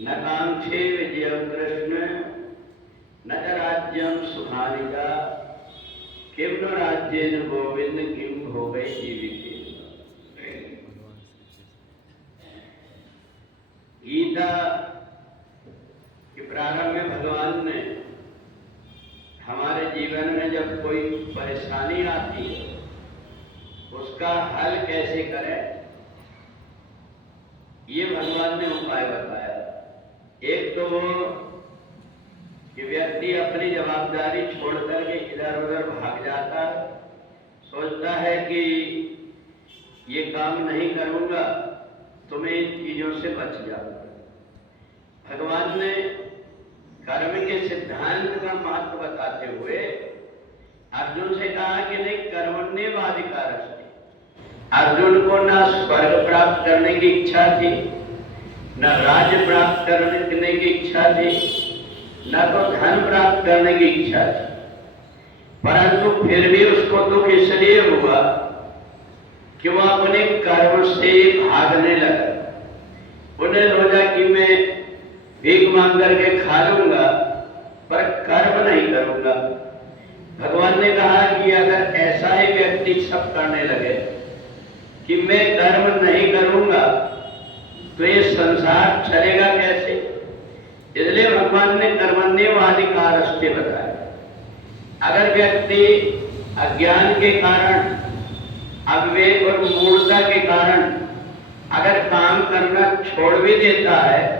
न कांक्षे विजयं कृष्ण न च राज्यं सुखानिका किं नो राज्येन गोविंद किं भोगै जीवितेन। गीता के प्रारंभ में भगवान ने हमारे जीवन में जब कोई परेशानी आती है उसका हल कैसे करें, ये भगवान ने उपाय बताया। एक तो वो कि व्यक्ति अपनी जवाबदारी छोड़ करके इधर उधर भाग जाता है, सोचता है कि ये काम नहीं करूंगा तो मैं इन चीजों से बच जाऊंगा। भगवान ने कर्म के सिद्धांत का महत्व बताते हुए अर्जुन से कहा कि नहीं, कर्मण्येवाधिकारस्ते। अर्जुन को ना स्वर्ग प्राप्त करने की इच्छा थी, न राज्य प्राप्त करने की इच्छा थी, न तो धन प्राप्त करने की इच्छा थी, परंतु फिर भी उसको दुख इसलिए हुआ कि वह अपने कर्म से भागने लगा। उन्हें सोचा कि मैं भीख मांग करके खा लूंगा पर कर्म नहीं करूंगा। भगवान ने कहा कि अगर ऐसा ही व्यक्ति सब करने लगे कि मैं कर्म नहीं करूंगा तो ये संसार चलेगा कैसे। इसलिए भगवान ने कर्मण्येवाधिकारस्ते बताया। अगर व्यक्ति अज्ञान के कारण, अविवेक और मूढ़ता के कारण अगर काम करना छोड़ भी देता है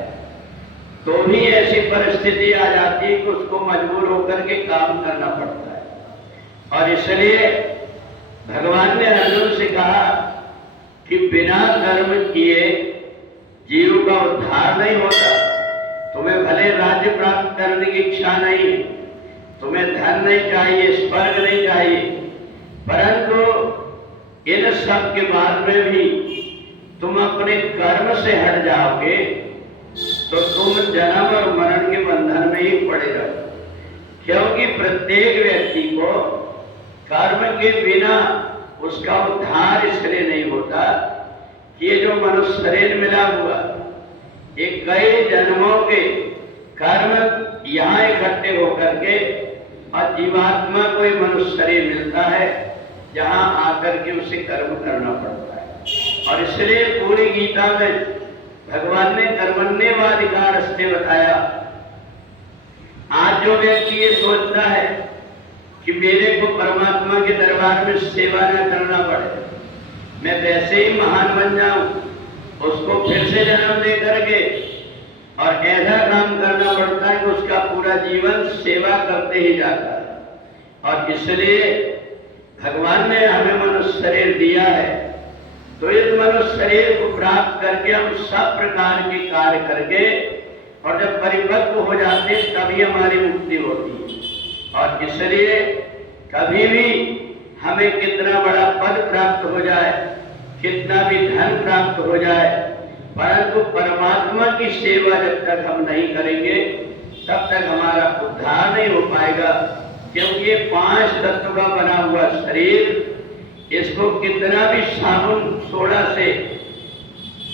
तो भी ऐसी परिस्थिति आ जाती है कि उसको मजबूर होकर के काम करना पड़ता है। और इसलिए भगवान ने अर्जुन से कहा कि बिना कर्म किए जीव का उद्धार नहीं होता। तुम्हें भले राज्य प्राप्त करने की इच्छा नहीं, तुम्हें धन नहीं चाहिए, स्वर्ग नहीं चाहिए, परंतु इन सब के बाद में भी तुम अपने कर्म से हट जाओगे तो तुम जन्म और मरण के बंधन में ही पड़े रहो। क्योंकि प्रत्येक व्यक्ति को कर्म के बिना उसका उद्धार इसलिए नहीं होता कि ये जो मनुष्य शरीर मिला हुआ ये कई जन्मों के कर्म यहाँ इकट्ठे होकर के और जीवात्मा को ही मनुष्य शरीर मिलता है जहाँ आकर के उसे कर्म करना पड़ता है। और इसलिए पूरी गीता में भगवान ने कर्मण्येवाधिकारस्ते बताया। आज जो व्यक्ति ये सोचता है कि मेरे को परमात्मा के दरबार में सेवा न करना पड़े, मैं वैसे ही महान बन जाऊं, उसको फिर से जन्म दे करके और ऐसा काम करना पड़ता है कि उसका पूरा जीवन सेवा करते ही जाता है। और इसलिए भगवान ने हमें मनुष्य शरीर दिया है तो इस मनुष्य शरीर को प्राप्त करके हम सब प्रकार के कार्य करके और जब परिपक्व हो जाते हैं तभी हमारी मुक्ति होती है। और इसलिए कभी भी हमें कितना बड़ा पद प्राप्त हो जाए, कितना भी धन प्राप्त हो जाए, परंतु परमात्मा की सेवा जब तक हम नहीं करेंगे तब तक हमारा उद्धार नहीं हो पाएगा। क्योंकि ये 5 तत्व का बना हुआ शरीर, इसको कितना भी साबुन सोडा से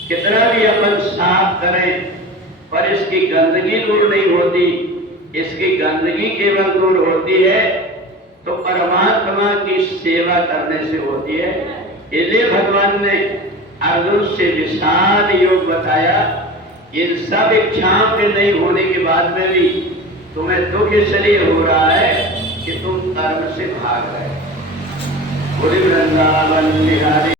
कितना भी अपन साफ करें पर इसकी गंदगी दूर नहीं होती। इसकी गंदगी केवल दूर होती है तो परमात्मा की सेवा करने से होती है। इसलिए भगवान ने अर्जुन से विशाल योग बताया। इन सब इच्छाओं के नहीं होने के बाद में भी तुम्हें दुख इसलिए हो रहा है कि तुम कर्म से भाग रहे। बोले वृंदावन बिहारी।